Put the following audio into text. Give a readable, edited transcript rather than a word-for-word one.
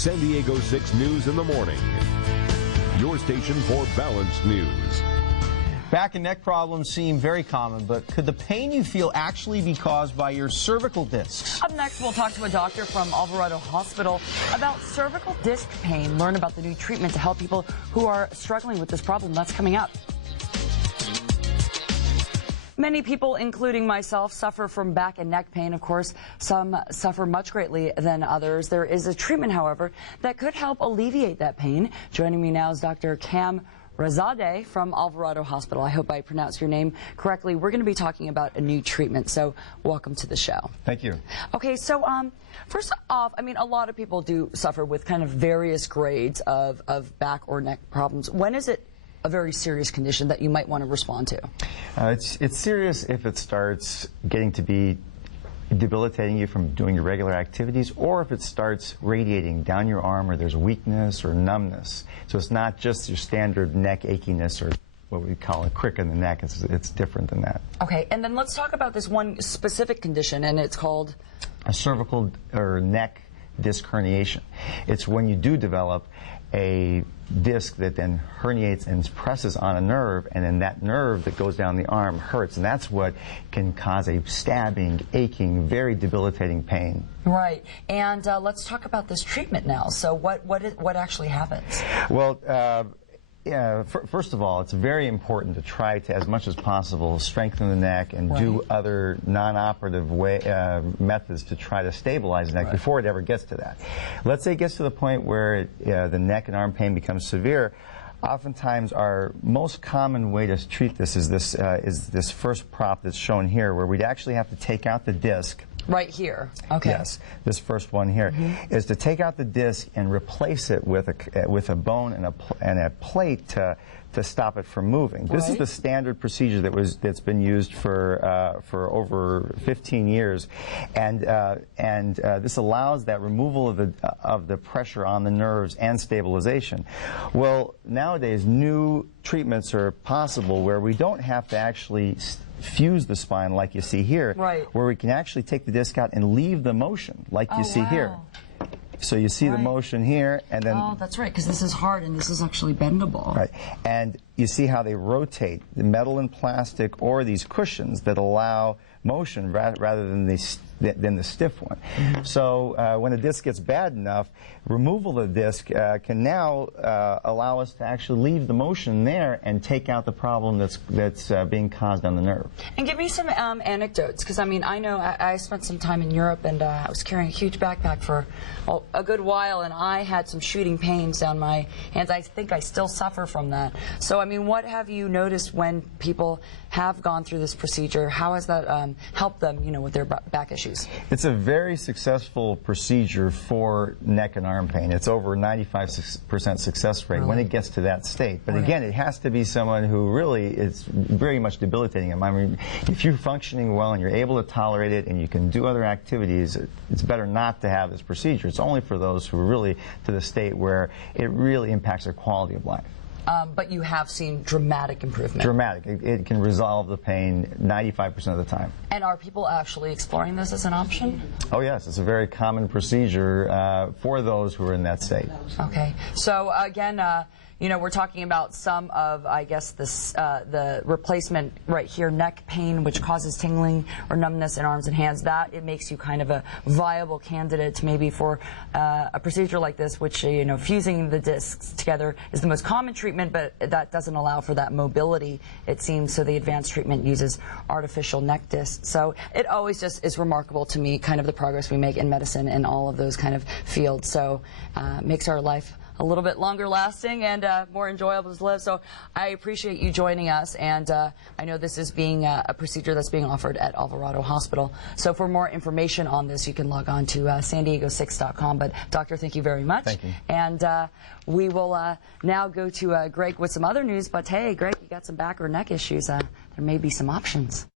San Diego 6 News in the morning. Your station for balanced news. Back and neck problems seem very common, but could the pain you feel actually be caused by your cervical discs? Up next, we'll talk to a doctor from Alvarado Hospital about cervical disc pain. Learn about the new treatment to help people who are struggling with this problem. That's coming up. Many people, including myself, suffer from back and neck pain. Of course, some suffer much greatly than others. There is a treatment, however, that could help alleviate that pain. Joining me now is Dr. Cam Razadeh from Alvarado Hospital. I hope I pronounced your name correctly. We're going to be talking about a new treatment, so welcome to the show. Thank you. Okay, so first off, I mean, a lot of people do suffer with kind of various grades of back or neck problems. When is it a very serious condition that you might want to respond to? It's serious if it starts getting to be debilitating you from doing your regular activities, or if it starts radiating down your arm, or there's weakness or numbness. So it's not just your standard neck achiness or what we call a crick in the neck. It's different than that. Okay, and then let's talk about this one specific condition, and it's called a cervical or neck disc herniation. It's when you do develop a disc that then herniates and presses on a nerve, and then that nerve that goes down the arm hurts, and that's what can cause a stabbing, aching, very debilitating pain. Right, and let's talk about this treatment now. So what actually happens? Well, first of all, it's very important to try to, as much as possible, strengthen the neck and do other non-operative methods to try to stabilize the neck before it ever gets to that. Let's say it gets to the point where the neck and arm pain becomes severe. Oftentimes, our most common way to treat this is this first prop that's shown here, where we'd actually have to take out the disc. Right here. Okay. Yes, this first one here is to take out the disc and replace it with a bone and a plate to stop it from moving. This is the standard procedure that's been used for over 15 years, and this allows that removal of the pressure on the nerves and stabilization. Well, nowadays new treatments are possible where we don't have to actually fuse the spine like you see here, where we can actually take the disc out and leave the motion like you see here. So you see the motion here, and then... Oh, that's right, because this is hard and this is actually bendable. Right, and you see how they rotate, the metal and plastic or these cushions that allow motion rather than the stiff one. So when a disc gets bad enough, removal of the disc can now allow us to actually leave the motion there and take out the problem that's being caused on the nerve. And give me some anecdotes, because I mean, I know I spent some time in Europe, and I was carrying a huge backpack for a good while, and I had some shooting pains down my hands. I think I still suffer from that. So I mean, what have you noticed when people have gone through this procedure? How has that helped them, you know, with their back issues? It's a very successful procedure for neck and arm pain. It's over 95% success rate when it gets to that state. But again, it has to be someone who really is very much debilitating them. I mean, if you're functioning well and you're able to tolerate it and you can do other activities, it's better not to have this procedure. It's only for those who are really to the state where it really impacts their quality of life. But you have seen dramatic improvement. Dramatic. It can resolve the pain 95% of the time. And are people actually exploring this as an option? Oh yes, it's a very common procedure for those who are in that state. Okay. So again, you know, we're talking about some of, I guess, this the replacement right here, neck pain, which causes tingling or numbness in arms and hands. That it makes you kind of a viable candidate maybe for a procedure like this, which, you know, fusing the discs together is the most common treatment, but that doesn't allow for that mobility, it seems. So the advanced treatment uses artificial neck discs. So it always just is remarkable to me, kind of the progress we make in medicine and all of those kind of fields. So makes our life a little bit longer lasting and more enjoyable to live. So I appreciate you joining us, and I know this is being a procedure that's being offered at Alvarado Hospital. So for more information on this, you can log on to sandiego6.com. But Doctor, thank you very much. Thank you. And we will now go to Greg with some other news. But hey, Greg, you got some back or neck issues. There may be some options.